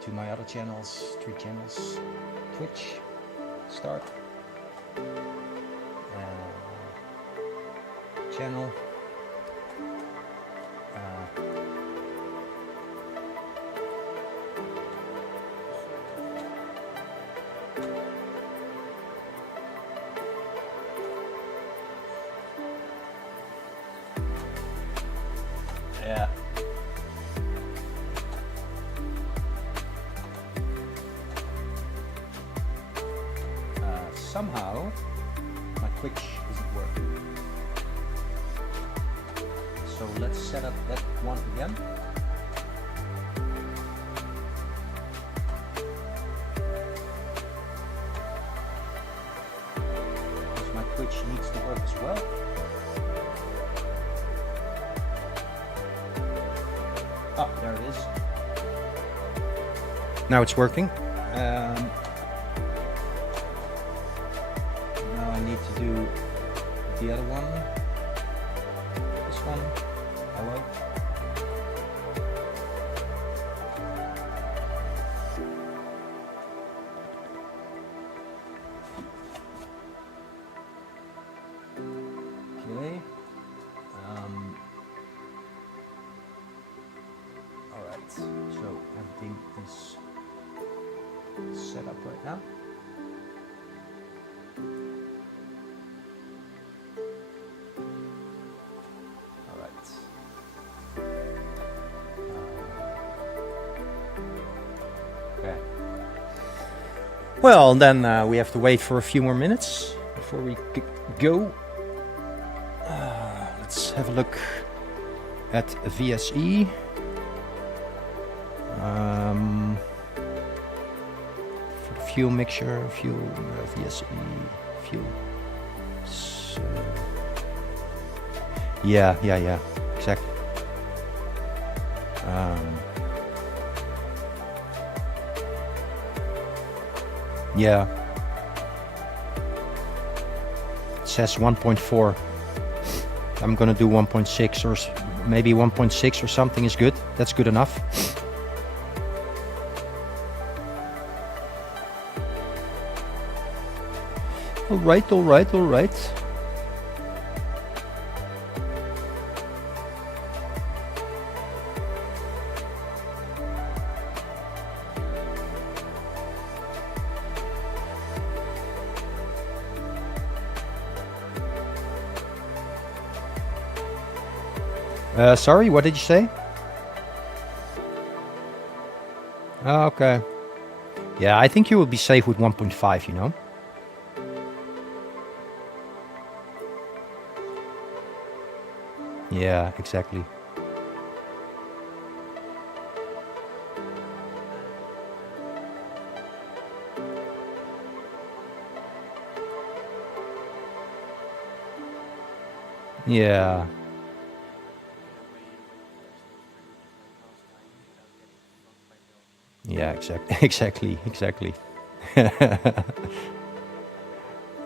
to my other channels, 3 channels, Twitch, start, channel, yeah. Somehow my Twitch isn't working. So let's set up that one again. Because my Twitch needs to work as well. Oh, there it is. Now it's working. Now I need to do the other one. This one. Hello. Okay. All right. So everything is set up right now. All right. Okay. Well, then we have to wait for a few more minutes before we go. Let's have a look at VSE. For the fuel mixture, fuel, VSE, fuel. So, yeah, exactly. Yeah. It says 1.4. I'm gonna do 1.6 or maybe 1.6 or something is good. That's good enough. All right. Sorry, what did you say? Oh, okay. Yeah, I think you will be safe with 1.5, you know? Yeah, exactly. Yeah. Yeah, exactly.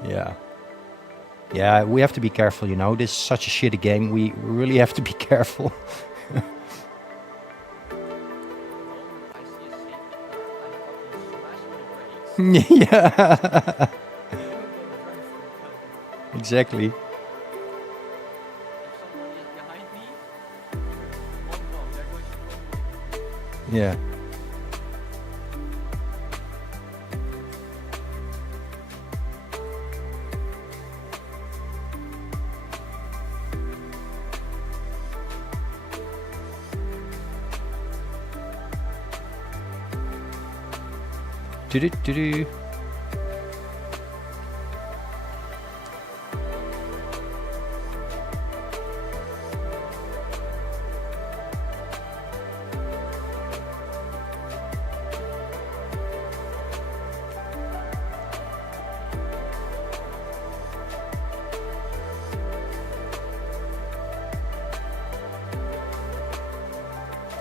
Yeah. Yeah, we have to be careful, you know. This is such a shitty game. We really have to be careful. Yeah. Exactly. Yeah. Do-do-do-do.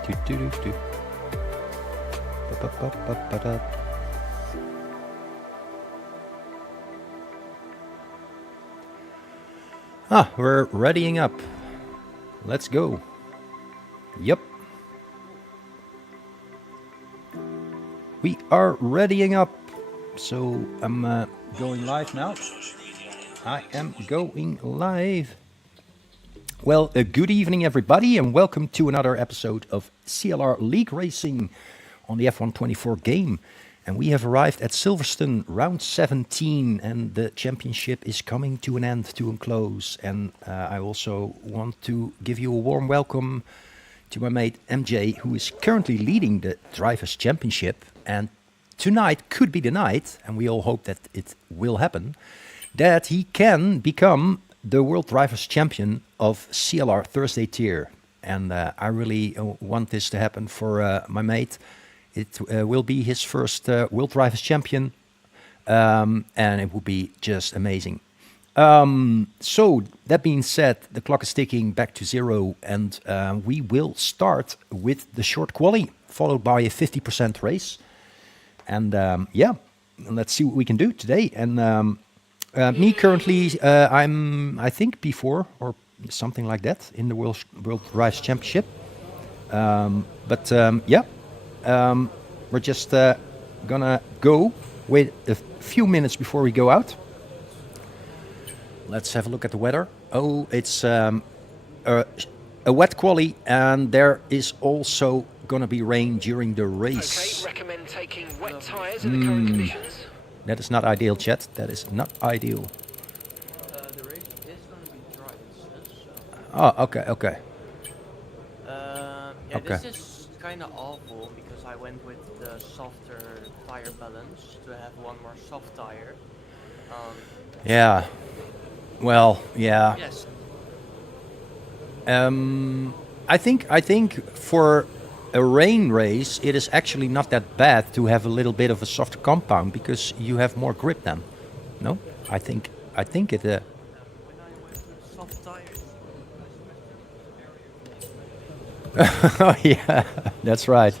Do-do-do-do. Ba-ba-ba-ba-ba-da. Ah, we're readying up. Let's go. Yep. We are readying up. So I'm going live now. I am going live. Well, good evening, everybody, and welcome to another episode of CLR League Racing on the F124 game. And we have arrived at Silverstone, round 17, and the championship is coming to an end, to a close. And I also want to give you a warm welcome to my mate MJ, who is currently leading the Drivers' Championship. And tonight could be the night, and we all hope that it will happen, that he can become the World Drivers' Champion of CLR Thursday tier. And I really want this to happen for my mate. It will be his first World Drivers' Champion, and it will be just amazing. So that being said, the clock is ticking back to 0, and we will start with the short quali, followed by a 50% race. And yeah, let's see what we can do today. And me currently, I think P4 or something like that in the World Drivers' Championship. Yeah, we're just gonna go with a few minutes before we go out. Let's have a look at the weather. Oh, it's a wet quali, and there is also gonna be rain during the race. Okay, recommend taking wet tyres in the current conditions. That is not ideal, chat. That is not ideal. The race is going to be dry, it says, so. Oh, okay. Yeah, Okay. this is kind of awful because I went with the softer tire balance to have one more soft tire. Yeah. Well, yeah. Yes. I think for a rain race, it is actually not that bad to have a little bit of a softer compound because you have more grip then. No, I think it. When I went with soft tires. Oh yeah, that's right.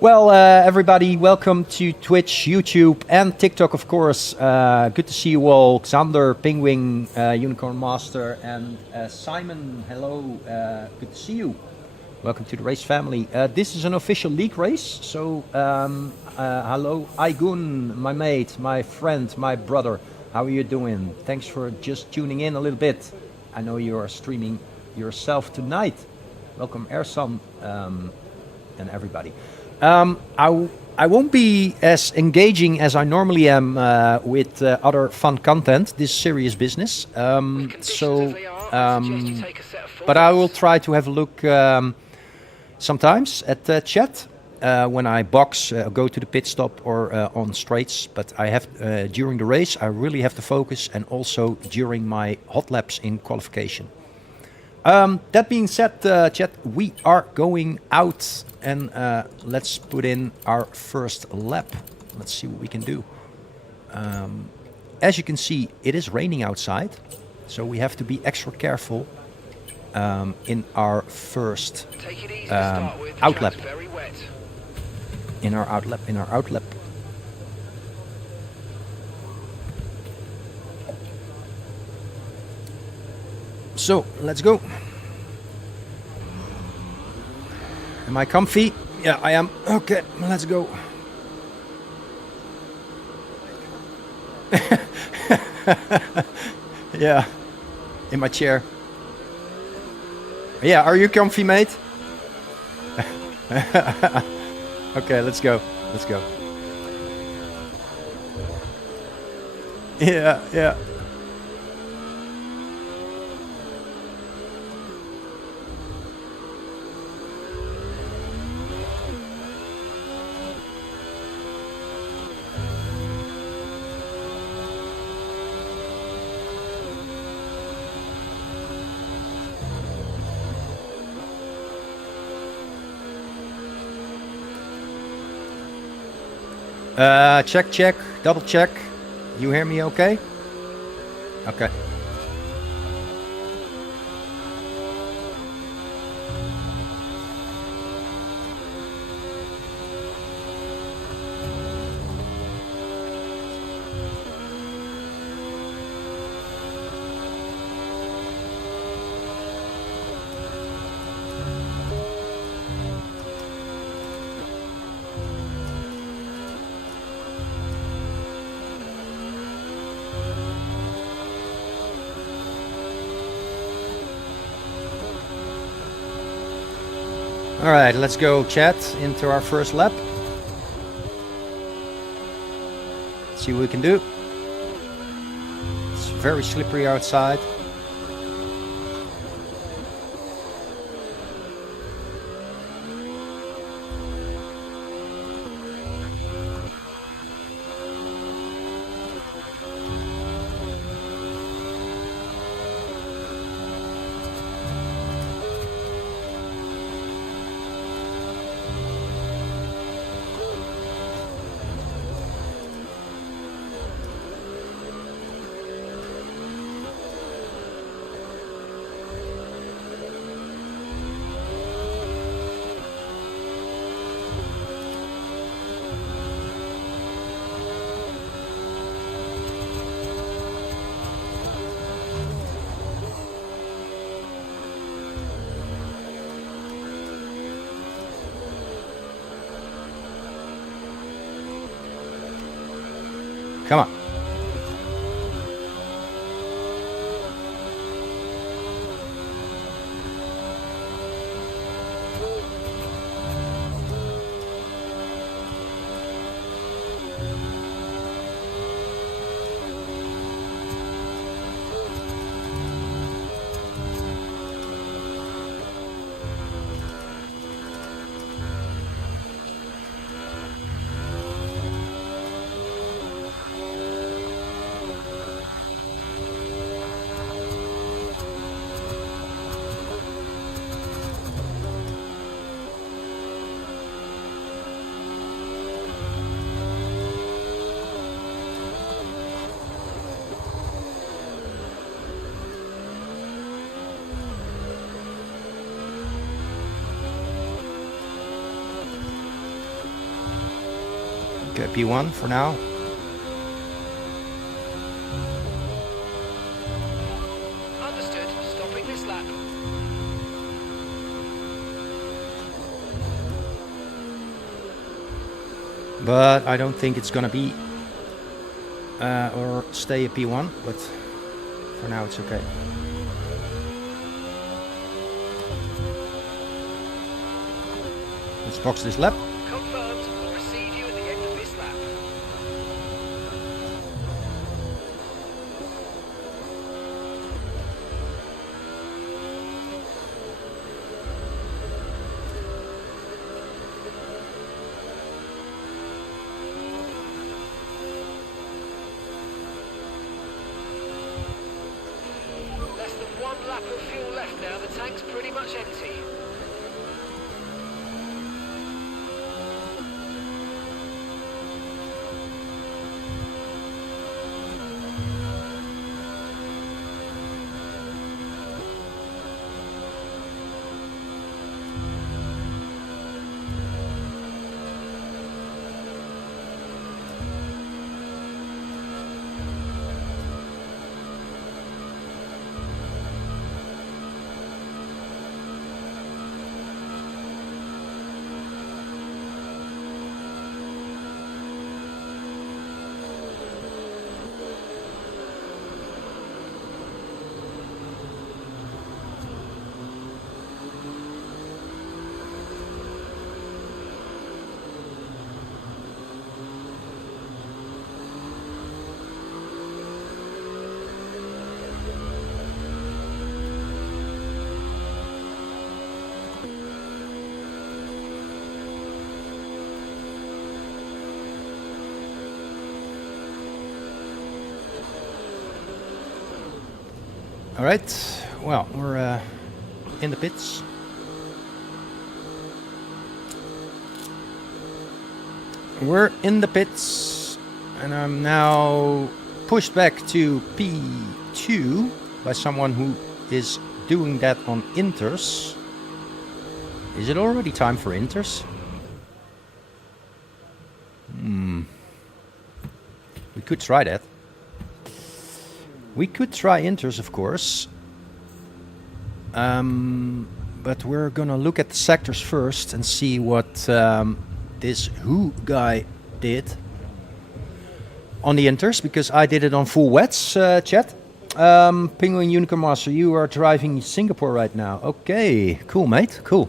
Well, everybody, welcome to Twitch, YouTube, and TikTok, of course. Good to see you all. Xander, Penguin, Unicorn Master, and Simon. Hello, good to see you. Welcome to the race family. This is an official league race, so hello, Aigun, my mate, my friend, my brother. How are you doing? Thanks for just tuning in a little bit. I know you are streaming yourself tonight. Welcome, Ersan, and everybody. I won't be as engaging as I normally am with other fun content. This serious business. But I will try to have a look sometimes at the chat when I box, go to the pit stop or on straights. But I have during the race, I really have to focus, and also during my hot laps in qualification. That being said, chat, we are going out, and let's put in our first lap. Let's see what we can do. As you can see, it is raining outside, so we have to be extra careful in our first outlap. In our outlap. So, let's go. Am I comfy? Yeah, I am. Okay, let's go. Yeah, in my chair. Yeah, are you comfy, mate? Okay, let's go. Let's go. Yeah. Check, double check. You hear me okay? Okay. All right, let's go, chat, into our first lap. See what we can do. It's very slippery outside. Come on. Okay, P1 for now. Understood. Stopping this lap. But I don't think it's gonna be or stay a P1, but for now it's okay. Let's box this lap. Confirmed. We'll receive you at the end of this lap. Less than one lap of fuel left now. The tank's pretty much empty. All right, well, we're in the pits. We're in the pits, and I'm now pushed back to P2 by someone who is doing that on inters. Is it already time for inters? We could try that. We could try inters, of course. But we're gonna look at the sectors first and see what this Who guy did on the inters, because I did it on full wets, chat. Penguin Unicorn Master, you are driving Singapore right now. Okay, cool, mate, cool.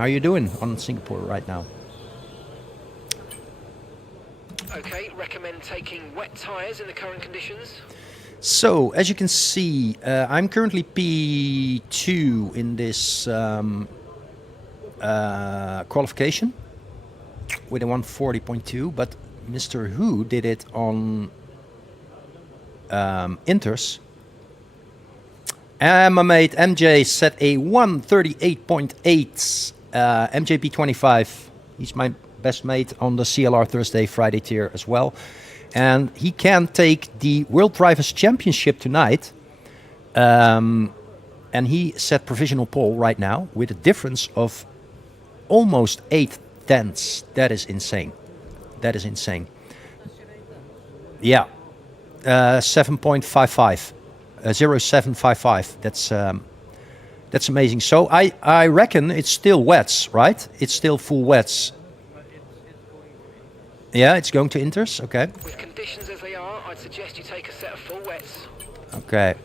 How are you doing on Singapore right now? Okay, recommend taking wet tyres in the current conditions. So, as you can see, I'm currently P2 in this qualification with a 140.2, but Mr. Who did it on Inters. And my mate MJ set a 138.8 MJ P25. He's my best mate on the CLR Thursday Friday tier as well. And he can take the World Drivers' Championship tonight. And he set provisional pole right now with a difference of almost 8 tenths. That is insane. That is insane. Yeah. 7.55. 0755. That's amazing. So I reckon it's still wets, right? It's still full wets. Yeah, it's going to Inters. Okay. With conditions as they are, I'd suggest you take a set of full wets. Okay.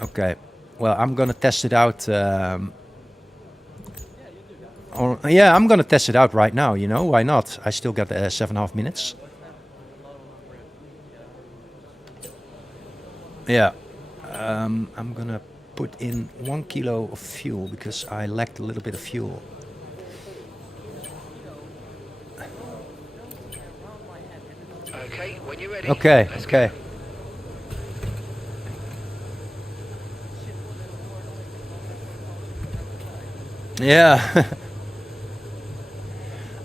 Okay. Well, I'm gonna test it out. Yeah, I'm gonna test it out right now. You know, why not? I still got 7.5 minutes. Yeah. I'm gonna put in 1 kilo of fuel because I lacked a little bit of fuel. Okay, when you're ready. Okay. Let's Okay. go. Yeah.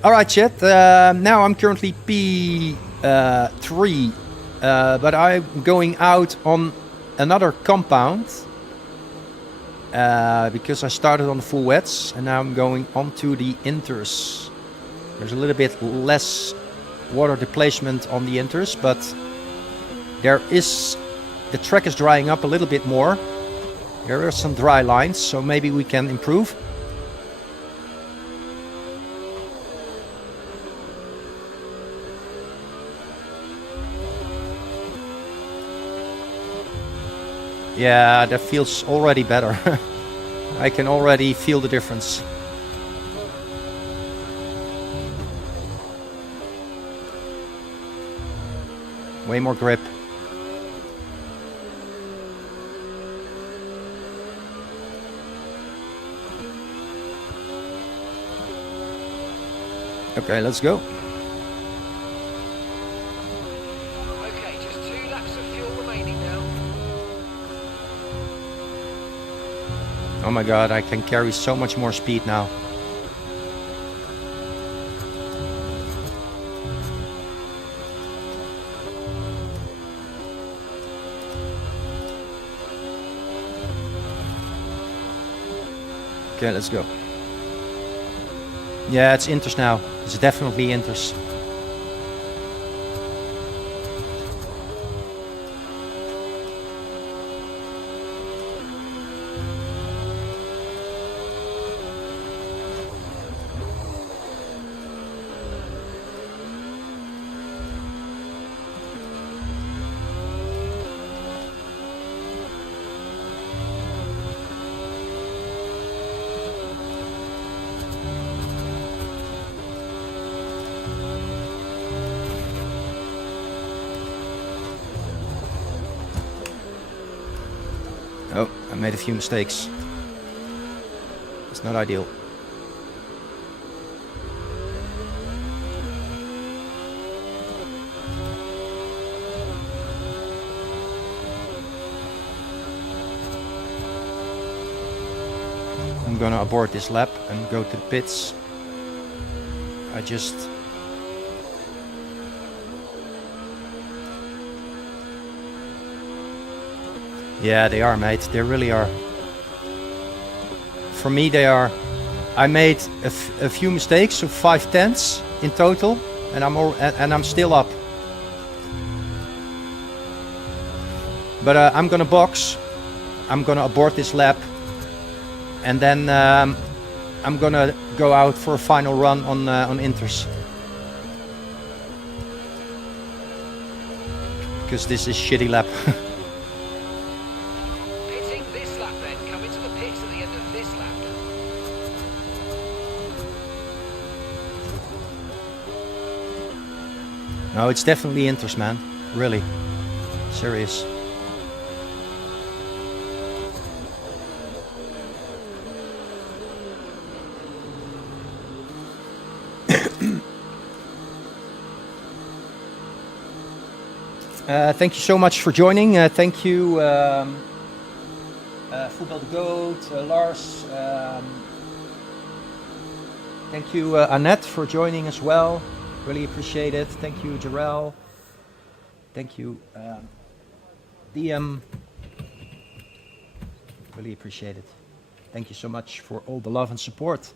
All right, chat. Now I'm currently P3, but I'm going out on another compound because I started on the full wets, and now I'm going onto the Inters. There's a little bit less water displacement on the Inters, but the track is drying up a little bit more. There are some dry lines, so maybe we can improve. Yeah, that feels already better. I can already feel the difference. Way more grip. Okay, let's go. Okay, just 2 laps of fuel remaining now. Oh my god, I can carry so much more speed now. Okay, let's go. Yeah, it's Inters now. It's definitely Inters. Oh, I made a few mistakes. It's not ideal. I'm gonna abort this lap and go to the pits. Yeah, they are, mate. They really are. For me, they are. I made a few mistakes, so 5 tenths in total, and I'm still up. But I'm gonna box. I'm gonna abort this lap, and then I'm gonna go out for a final run on Inters. Because this is shitty lap. Pitting this lap then, coming No, it's definitely interest, man. Really. Serious. Thank you so much for joining. Thank you, Football the Goat, Lars. Thank you, Annette, for joining as well. Really appreciate it. Thank you, Jarrell. Thank you, DM. Really appreciate it. Thank you so much for all the love and support.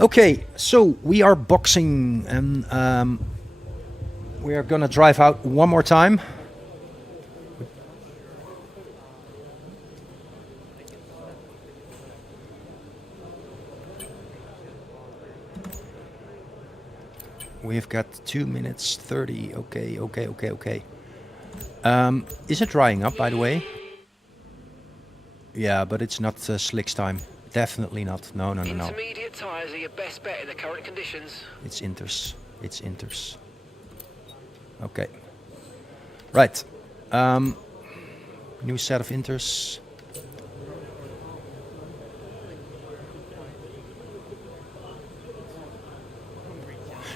Okay, so we are boxing, and we are gonna drive out one more time. We've got 2 minutes 30. Okay. Is it drying up, by the way? Yeah, but it's not Slick's time. Definitely not. No. Intermediate tyres are your best bet in the current conditions. It's Inters. Okay. Right. New set of Inters.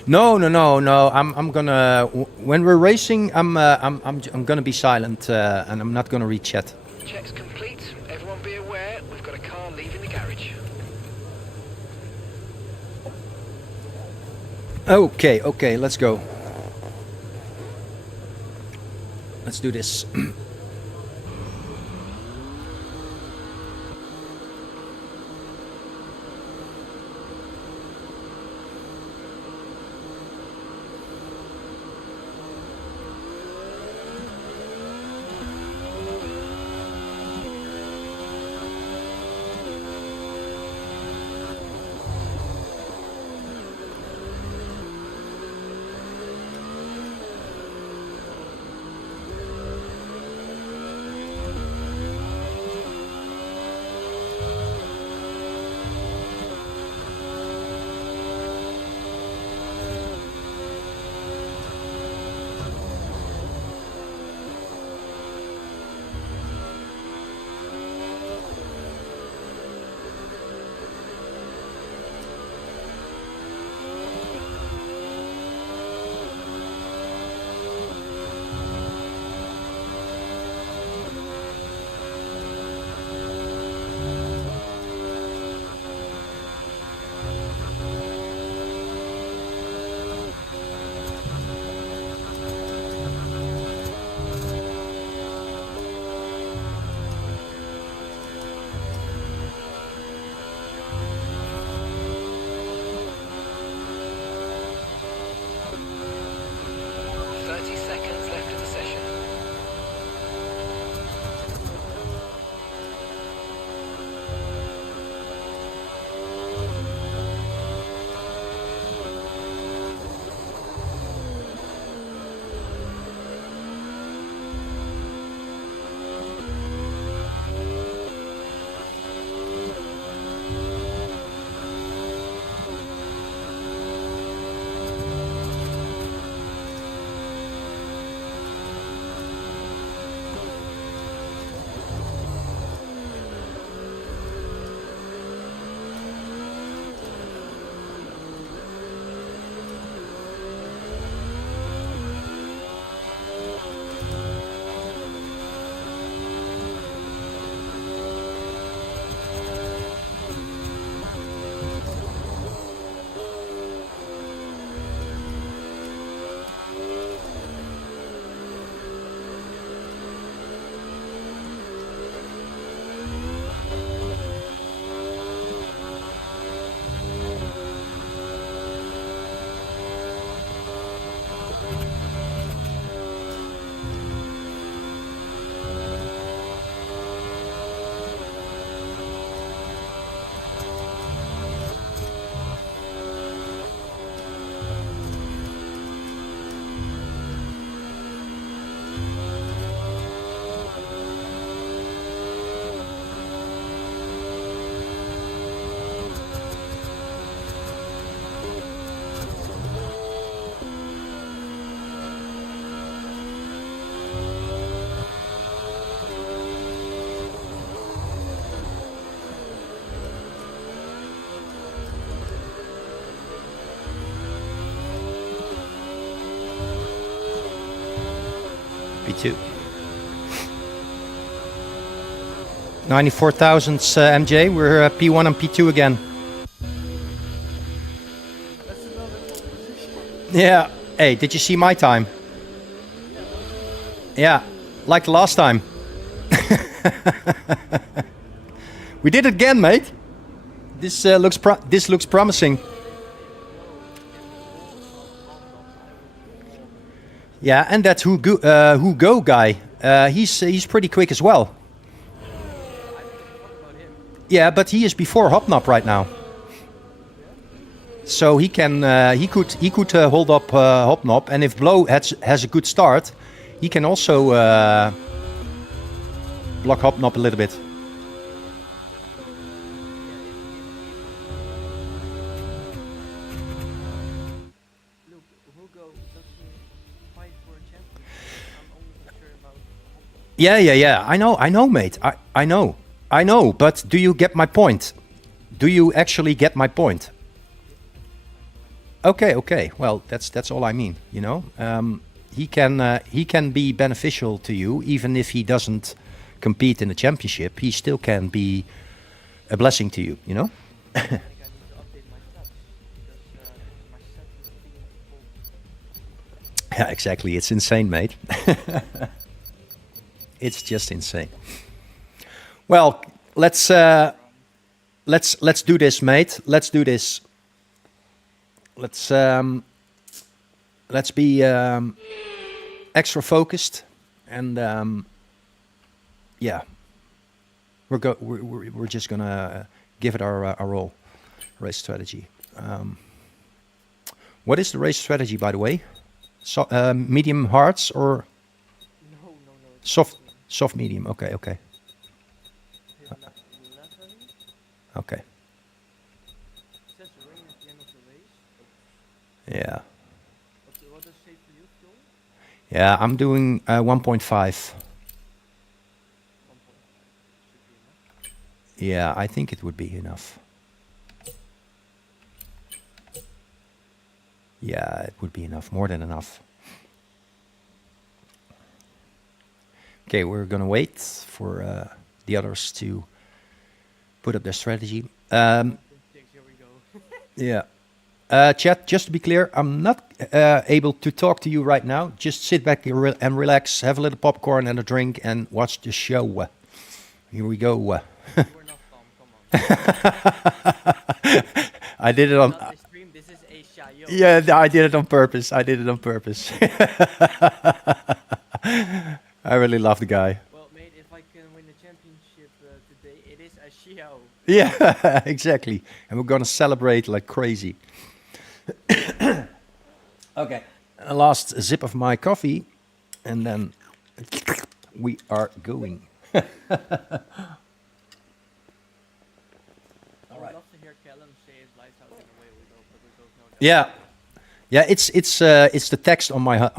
No. I'm gonna. When we're racing, I'm gonna be silent and I'm not gonna read chat. Check's complete. Everyone be aware, we've got a car leaving the garage. Okay, let's go. Let's do this. P2. 94,000 MJ. We're P1 and P2 again. That's another position. Yeah. Hey, did you see my time? Yeah, like the last time. We did it again, mate. This looks promising. Yeah, and that Hugo guy. He's pretty quick as well. Yeah, but he is before Hopnop right now. So he could hold up Hopnop, and if Blow has a good start, he can also block Hopnop a little bit. Look, Hugo doesn't fight for a championship. I'm only concerned about Hopnop. Yeah. I know, mate. I know. But do you get my point? Do you actually get my point? Okay. Well, that's all I mean. You know, he can be beneficial to you even if he doesn't compete in the championship. He still can be a blessing to you. You know. I think I need to update my stats because my stats is being full. Yeah, exactly. It's insane, mate. It's just insane. Well, let's do this, mate. Let's do this. Let's be extra focused, and yeah, we're just gonna give it our all. Race strategy. What is the race strategy, by the way? So, medium hards or No. It's soft medium? Okay. hit left. Okay. It says rain at the end of the race. Yeah. What does it say for you, Phil? Yeah, I'm doing 1.5. 1.5 should be enough. Yeah, I think it would be enough. Yeah, it would be enough, more than enough. Okay, we're gonna wait for the others to put up their strategy. Here we go. Yeah. Chat, just to be clear, I'm not able to talk to you right now. Just sit back and relax, have a little popcorn and a drink, and watch the show. Here we go. We're not calm, come on. I did it on. Not this stream, this is Asia, yo. Yeah, I did it on purpose. I really love the guy. Well, mate, if I can win the championship today, it is a Xiao. Yeah, exactly. And we're gonna celebrate like crazy. Okay. A last sip of my coffee, and then we are going. I would love to hear Callum say his lights out and away we go, but we both know that. Yeah, it's the text on my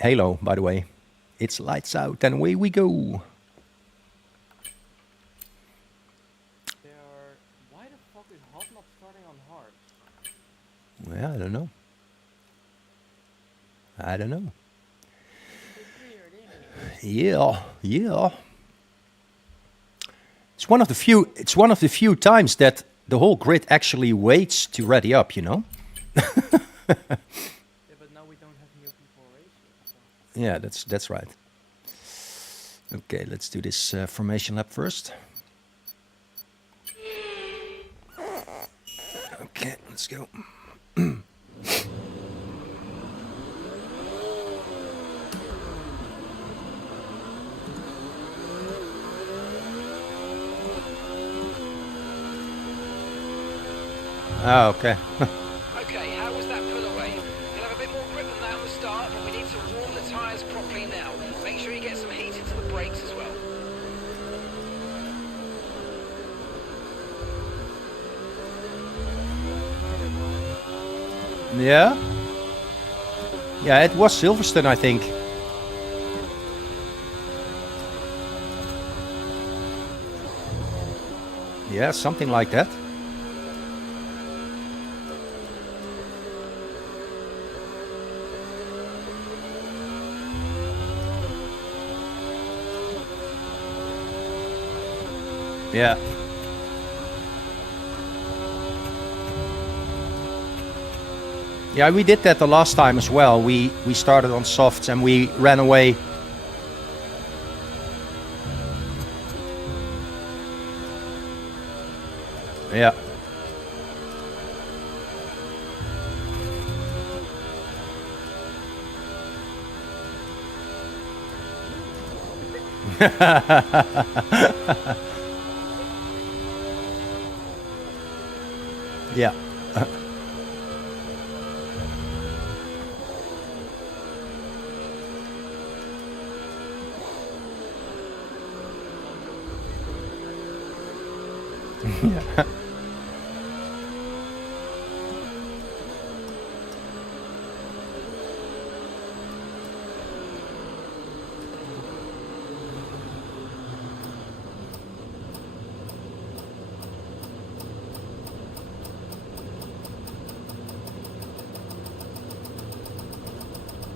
Halo, by the way. It's lights out and away we go. Why the fuck is Hopnop starting on hard? Yeah, I don't know. Yeah. It's one of the few times that the whole grid actually waits to ready up, you know? Yeah, but now we don't have new people racing. So. Yeah, that's right. Okay, let's do this formation lap first. Okay, let's go. Ah, okay. Okay, how was that pull away? You'll have a bit more grip than that at the start, but we need to warm the tyres properly now. Make sure you get some heat into the brakes as well. Yeah? Yeah, it was Silverstone, I think. Yeah, something like that. Yeah. Yeah, we did that the last time as well. We started on softs and we ran away. Yeah. Yeah.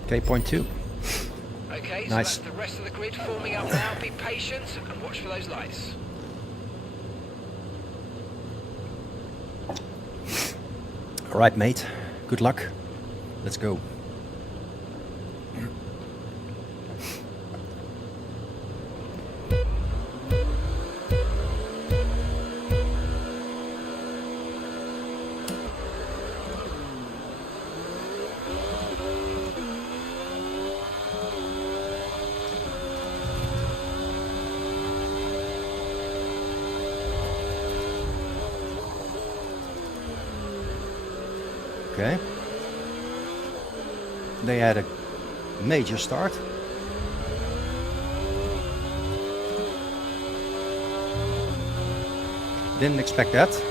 Okay, point 2. Okay, so Nice. that's the rest of the grid forming up now. Be patient and watch for those lights. All right, mate. Good luck. Let's go. Okay. They had a major start. Didn't expect that.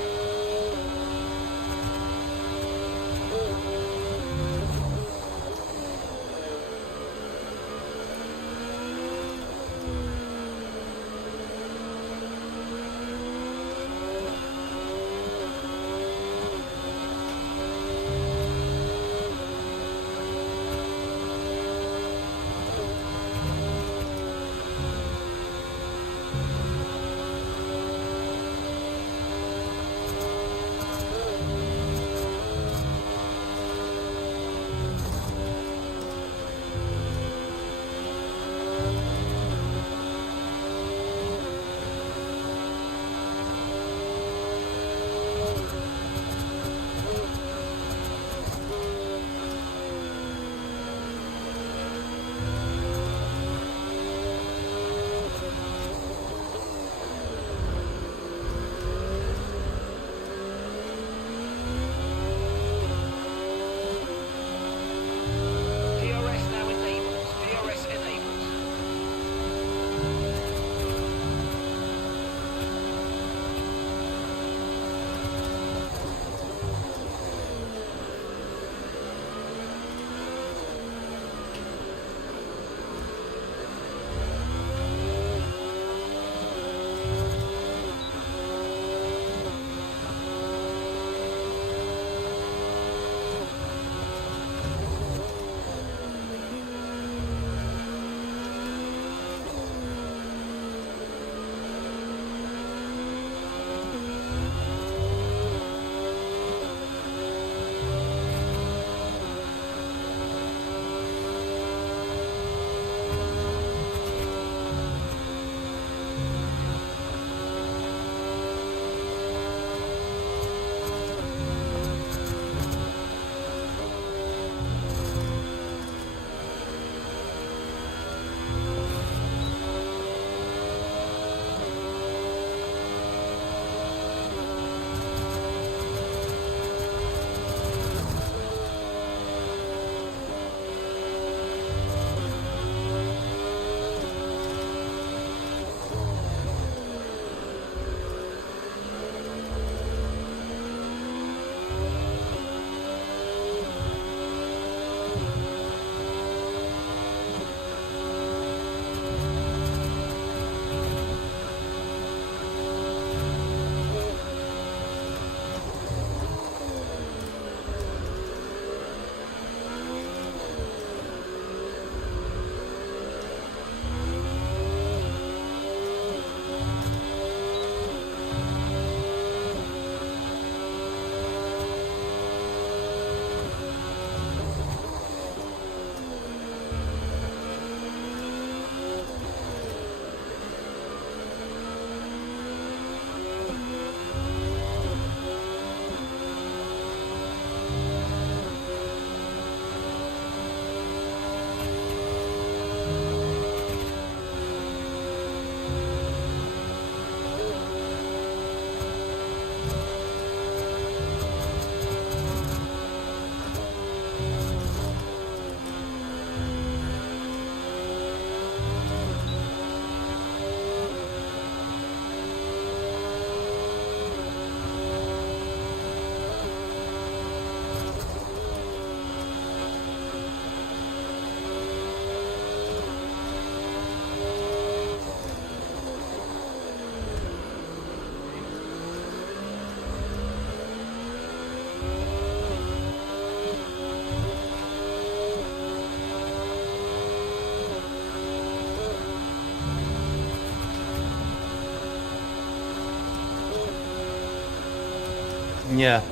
Yeah.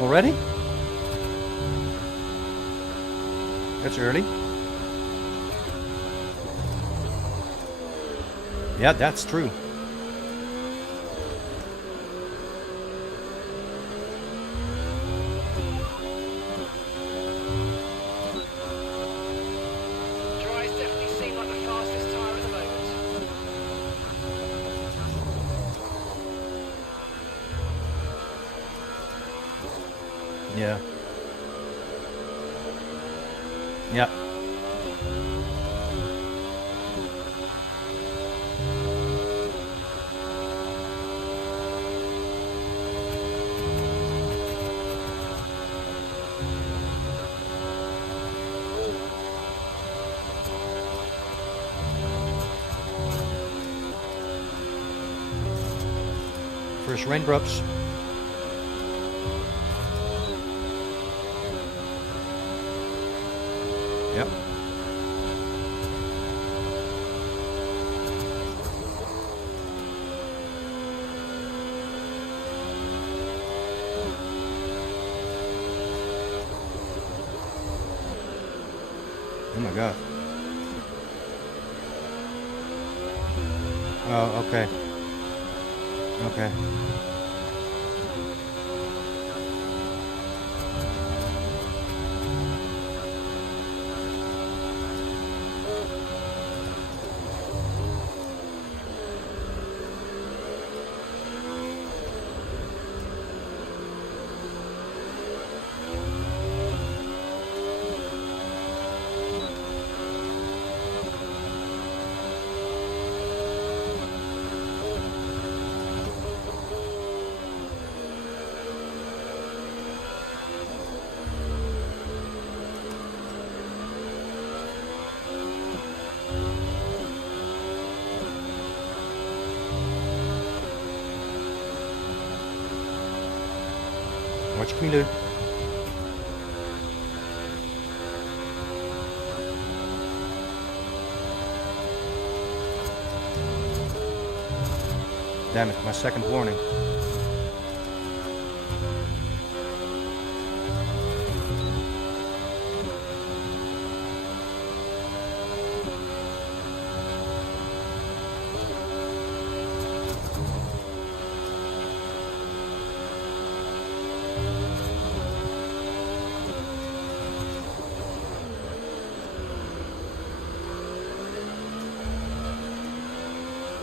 Already? That's early. Yeah, that's true. Dries definitely seem like the fastest tyre at the moment. Yeah. Yeah. First raindrops. Yep. Oh my god. Oh, okay. Okay. Watch me do. Damn it, my second warning.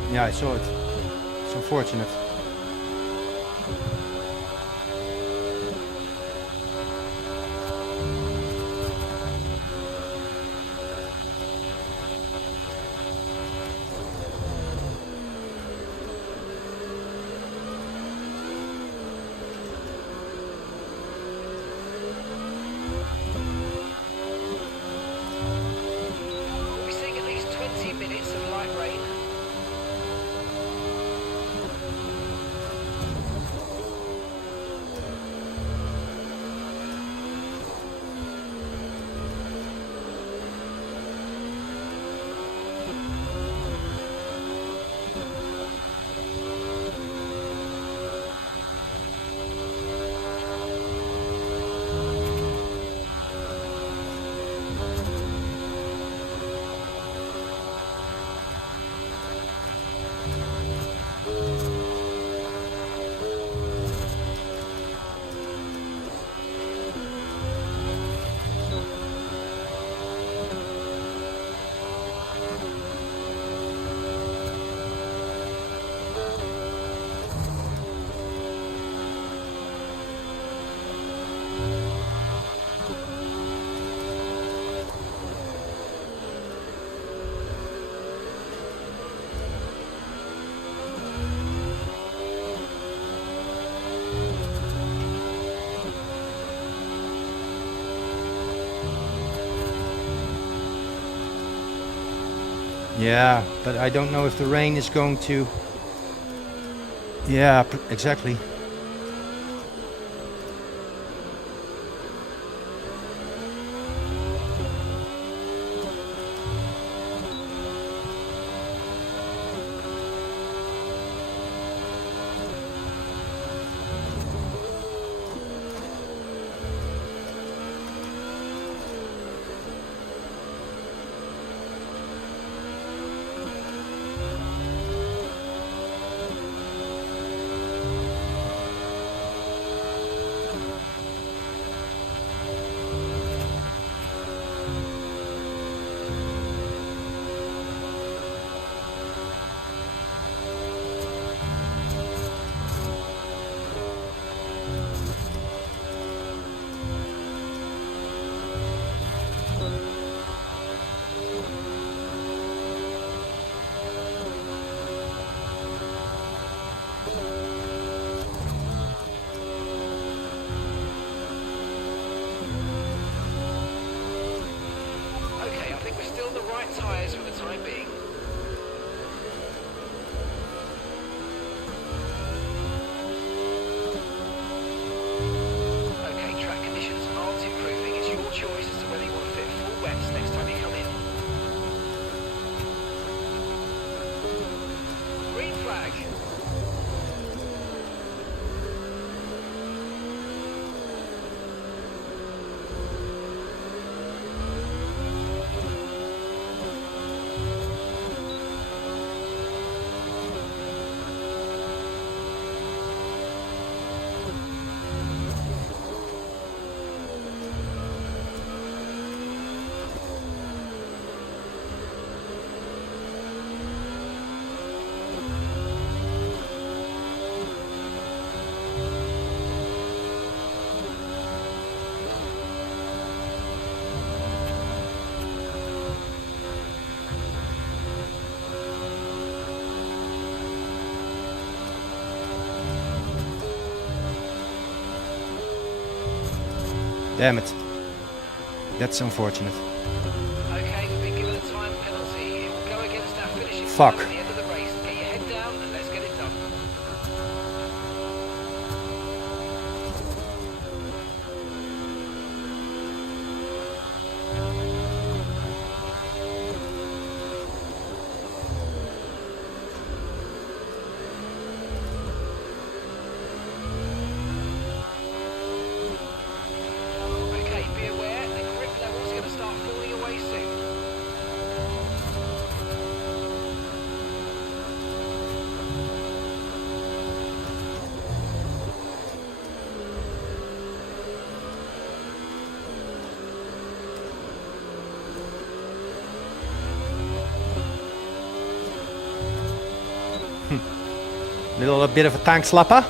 Yeah, I saw it. It's unfortunate. We'll be seeing at least 20 minutes of light rain. Yeah, but I don't know if the rain is going to... Yeah, exactly. Okay, I think we're still the right tyres for the time being. Okay, track conditions aren't improving. It's your choice as to whether you want to fit full wets next time you come in. Green flag. Damn it. That's unfortunate. Okay, we've been given a time penalty. It will go against our finishing Fuck. time at the end of the race. Get your head down and let's get it done. Okay, be aware, the grip level's going to start falling away soon. Little bit of a tank slapper.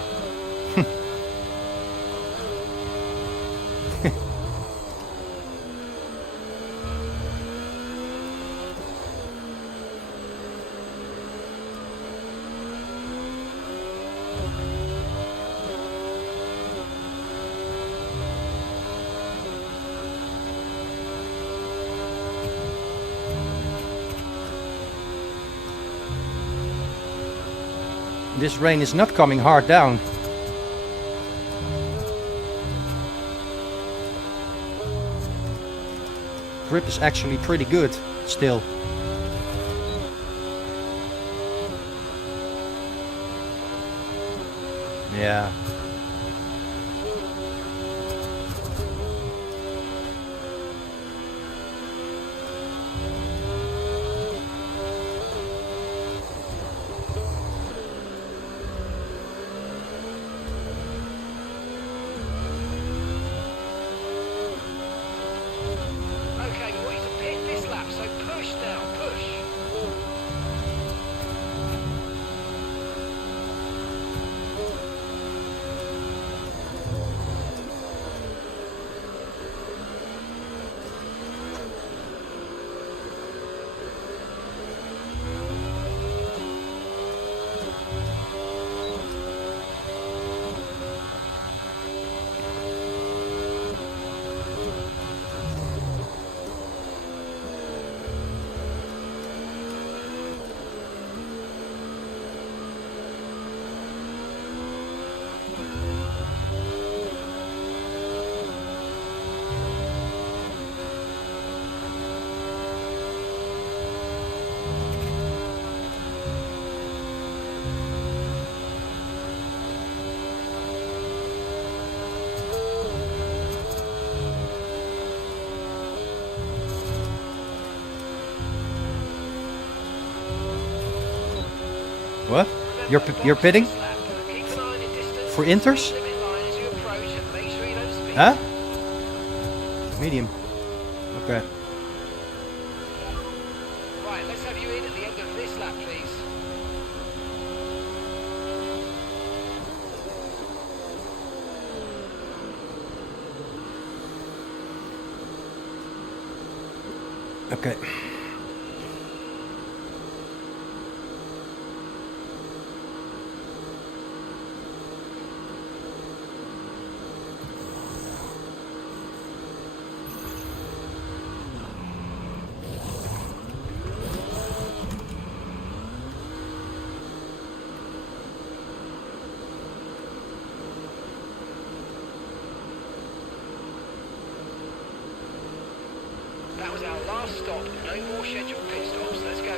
This rain is not coming hard down. Grip is actually pretty good still. Yeah. Okay, we want you to pit this lap, so push now, push. What? You're pitting for Inters? Huh? Medium. Okay. Right, let's have you in at the end of this lap, please. Okay. That was our last stop. No more scheduled pit stops. Let's go.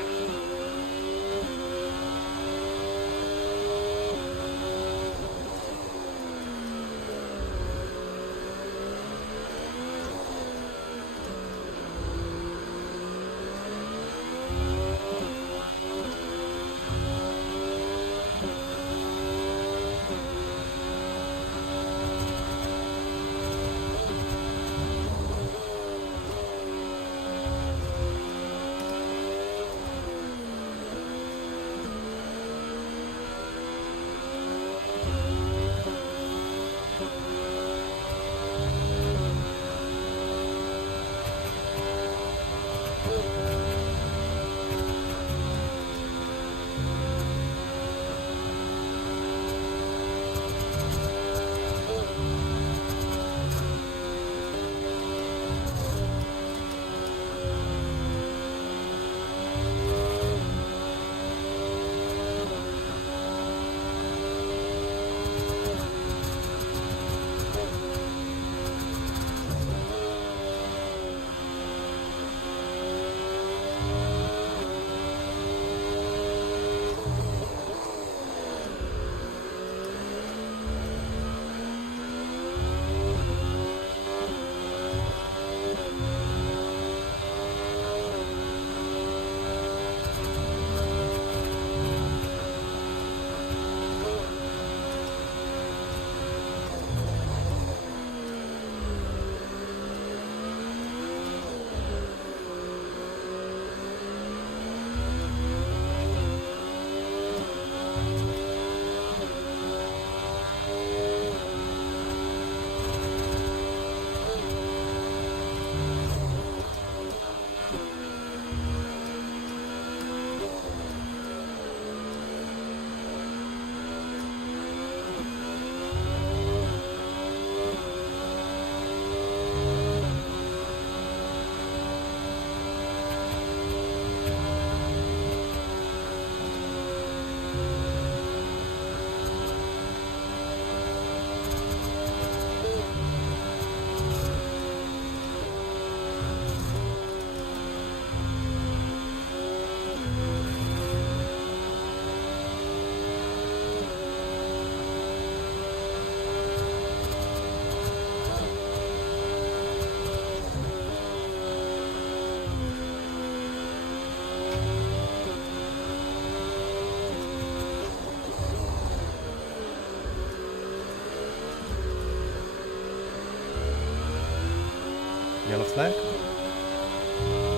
Yellow flag.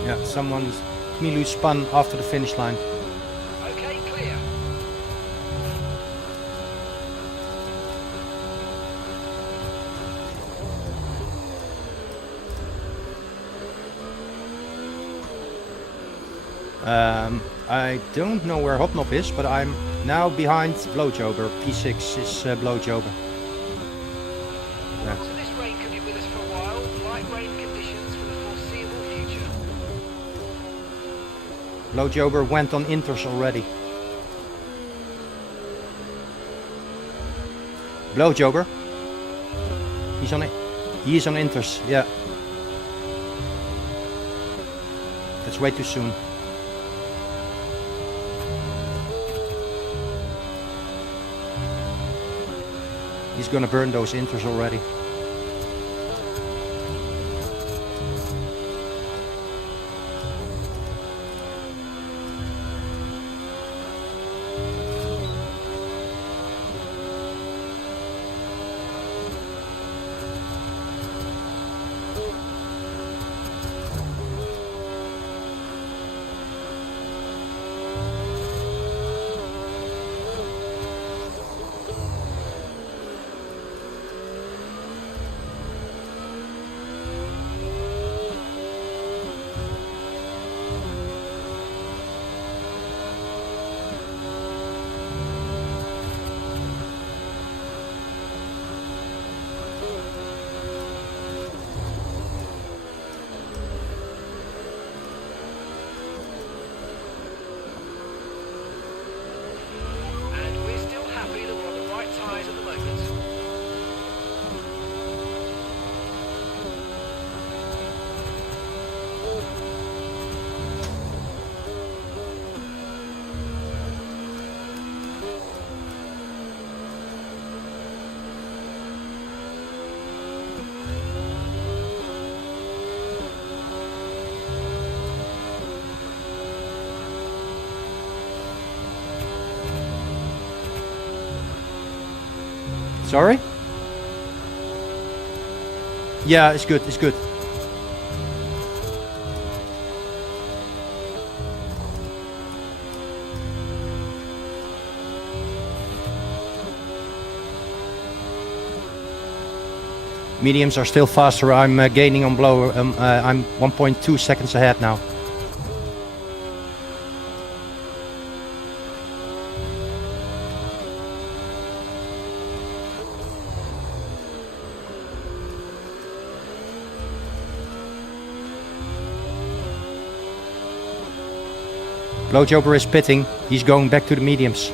Yeah, someone's Milu spun after the finish line. Okay, clear. I don't know where Hopnop is, but I'm now behind Blowjober. P6 is Blowjober. Yeah. So this rain could be with us for a while. Light rain conditions for the foreseeable future. Blowjober went on Inters already. Blowjober. He is on Inters, yeah. That's way too soon. He's gonna burn those Inters already. Sorry? Yeah, it's good, it's good. Mediums are still faster. I'm gaining on blower. I'm 1.2 seconds ahead now. Blowjobber is pitting. He's going back to the mediums.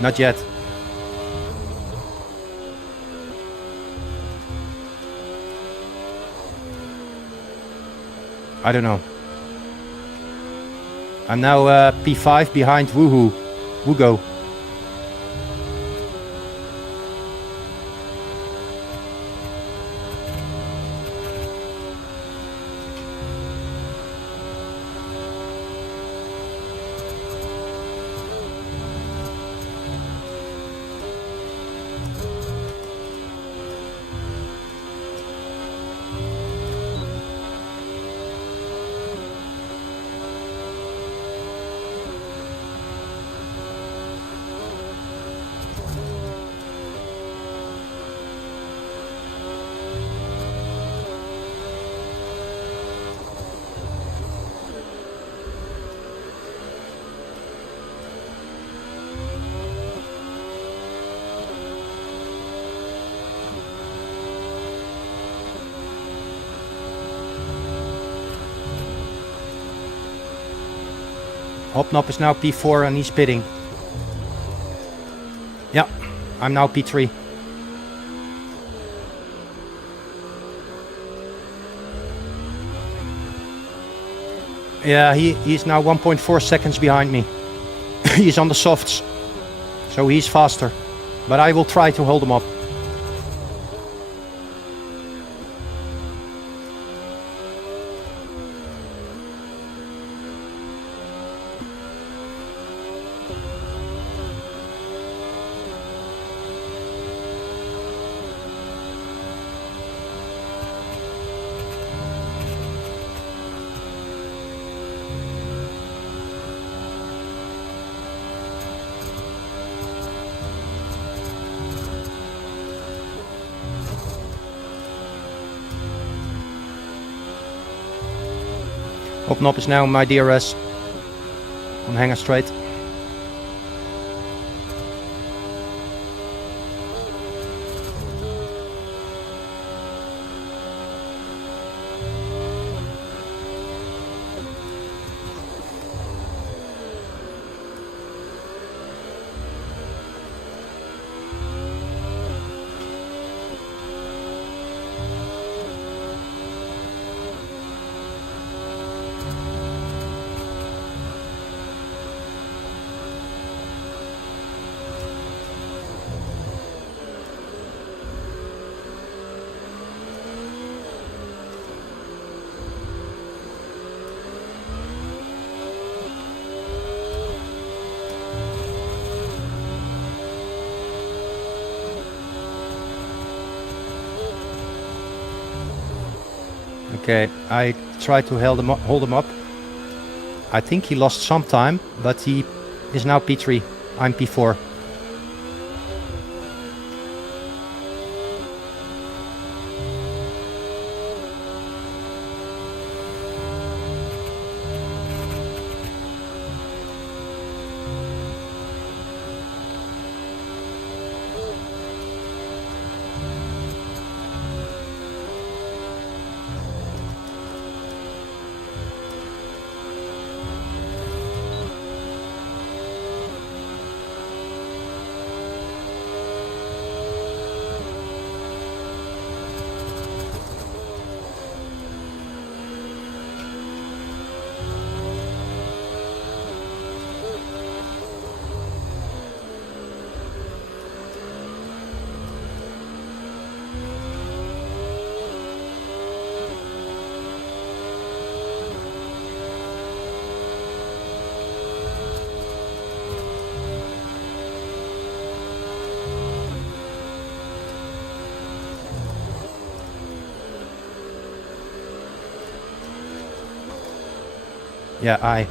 Not yet. I don't know. I'm now P5 behind Wugo. Hopnop is now P4 and he's pitting. Yeah, I'm now P3. Yeah, he's now 1.4 seconds behind me. He's on the softs, so he's faster. But I will try to hold him up. Hopnop is now my DRS on Hanger Straight. Okay, I tried to hold him up. I think he lost some time, but he is now P3. I'm P4. Yeah, I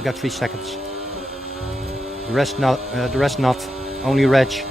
got 3 seconds. The rest not. The rest not. Only Reg.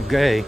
Okay.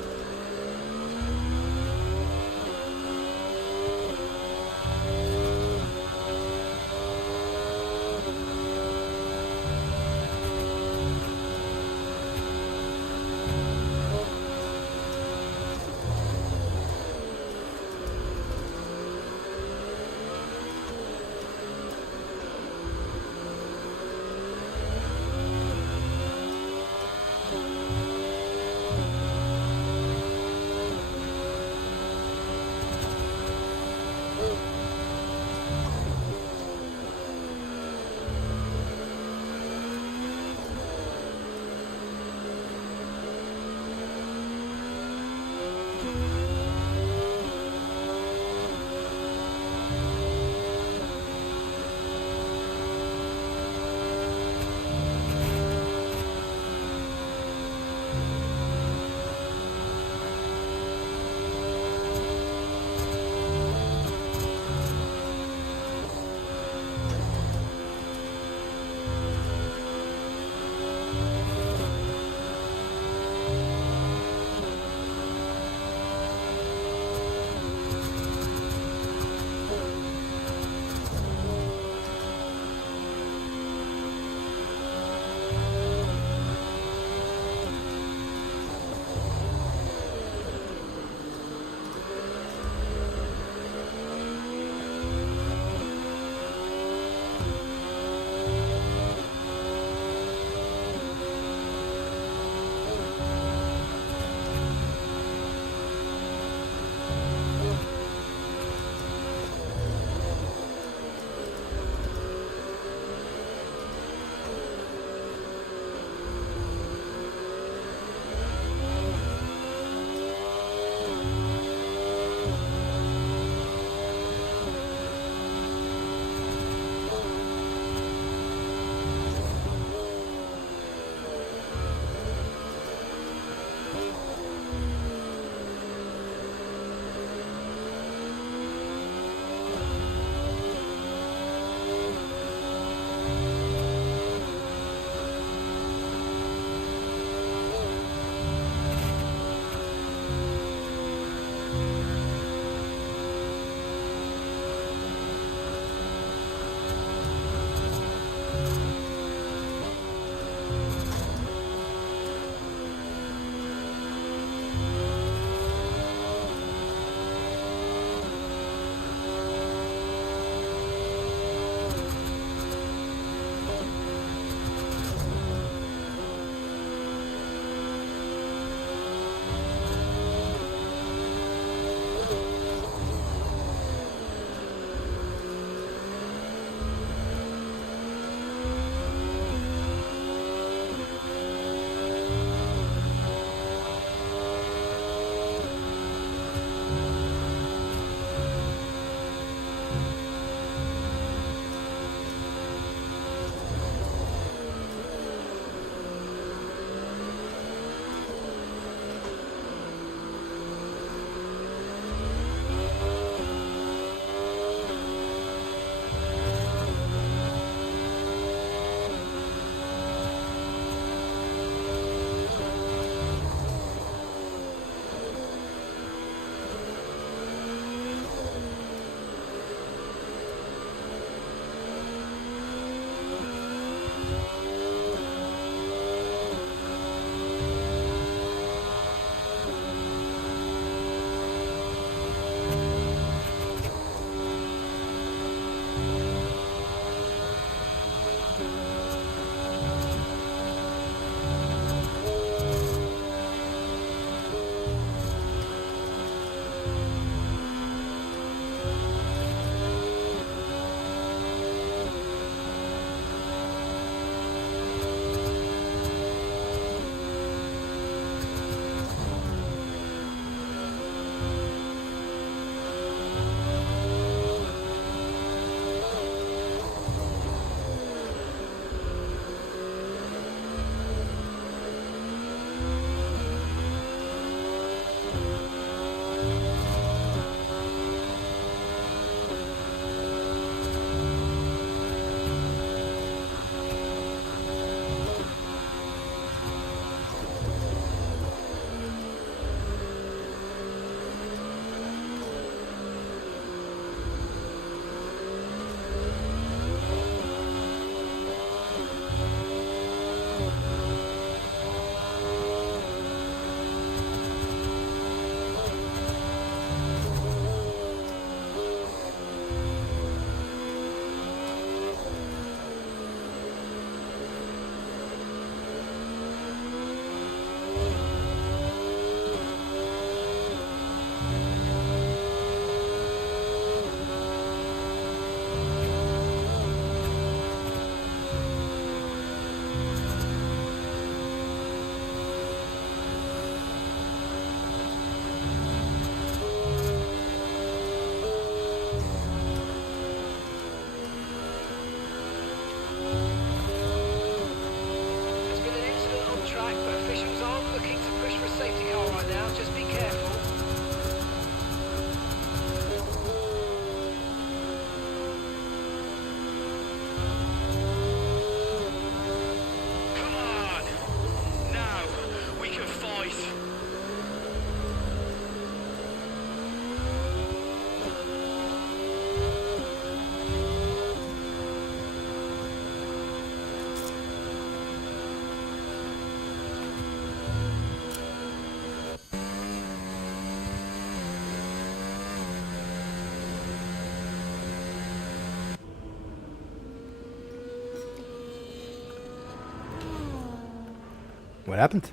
What happened?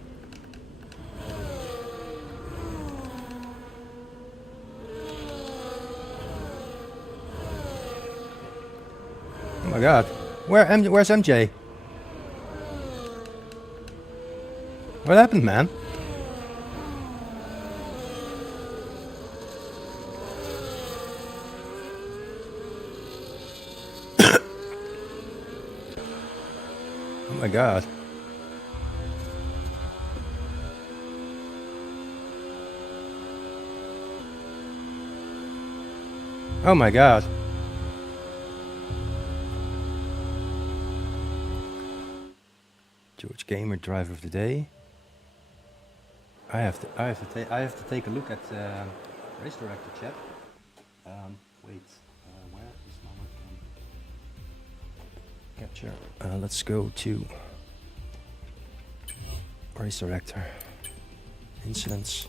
Oh my god. Where's MJ? What happened, man? Oh my god. Oh my god. George Gamer driver of the day. I have to take a look at race director chat. Wait, where is my webcam? Capture. Let's go to race director. Incidents.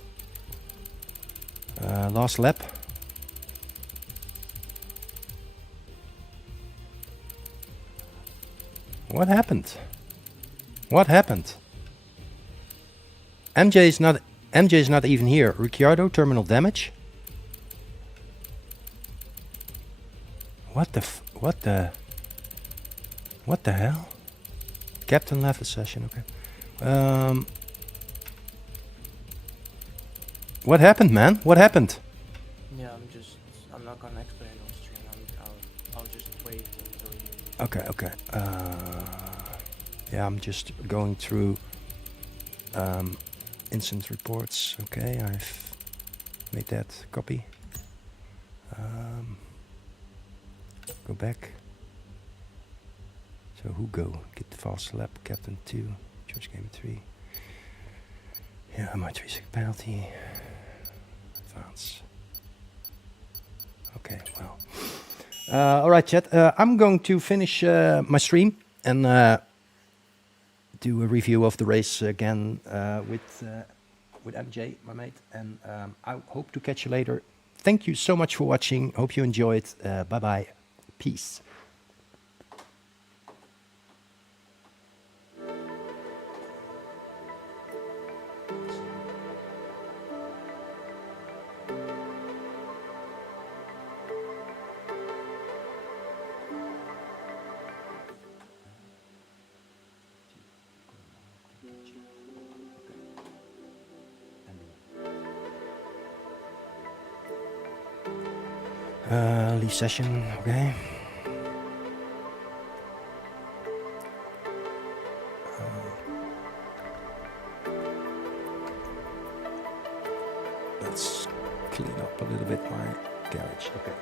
Last lap. What happened? What happened? MJ is not even here. Ricciardo, terminal damage. What the hell? Captain left the session. Okay. What happened, man? What happened? Yeah, I'm not gonna explain it on stream. I'll just wait until you. Okay. Yeah, I'm just going through incident reports. Okay, I've made that copy. Go back. So Hugo, get the fast lap, Captain 2, George Game 3. Yeah, my 3 second penalty. Advance. Okay, well. Alright, chat. I'm going to finish my stream and do a review of the race again with MJ, my mate. And I hope to catch you later. Thank you so much for watching. Hope you enjoyed. Bye-bye. Peace. Leave session, okay. Let's clean up a little bit my garage. Okay.